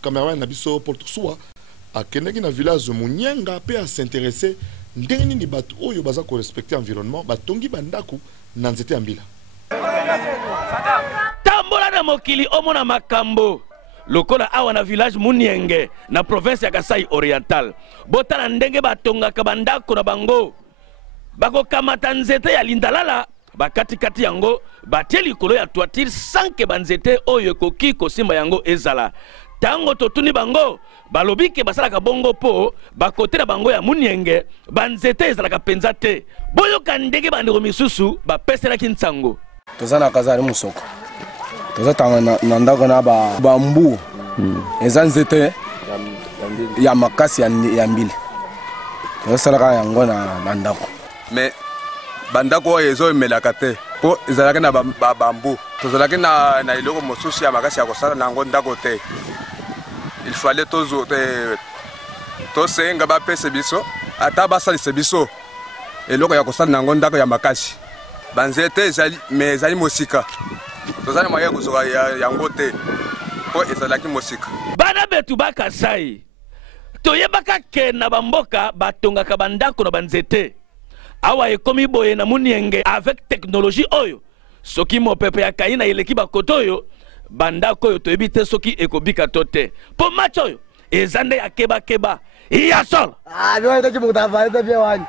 cameraman nabiso Paul Toussoua a keneki na village Munyenga pe a s'intéresser ndenge ni batu oyo baza ko respecter environnement batongi bandako na nzete ya mbila. Tambola na mokili omona makambo lokola awa na village Munienge na province ya Kasai Oriental botala ndenge batongaka bandako na bango bako kamata nzete ya lindalala bakatikati yango batie likolo ya toiture sans que banzete oyo ekoki kosimba yango ezala tango totuni bango balobike basalaka bongo po bakote na bango ya Munienge banzete ezalaka penza te boyoka ndenge bandeko misusu bapeselaki nsango tozana kazari musoko tozatanga na ndako na bambu eza nzete ya makasi ya mbili tosalaka yango na ndako mais bandako oyo ezomelaka te po ezalaki na bambu tozalaki na eloko mosusu ya makasi ya kosala na yango ndako te il fallait tosenga bapesa biso ata basalisa biso eloko ya kosala na yango ndako ya makasi banzete ezali mosika tozali moyen kozoka yango te po ezalaki mosika bana betu bakasai toyebaka ke na bamboka batongaka bandako na banzete awa ekomi boye na Munienge avec technologie oyo soki mopepe ya kaina eleki bakoto oyo bandako oyo toyebi te soki ekobika to te po match oyo ezande ya keba ya sol ndio ndio mutafanya pia wani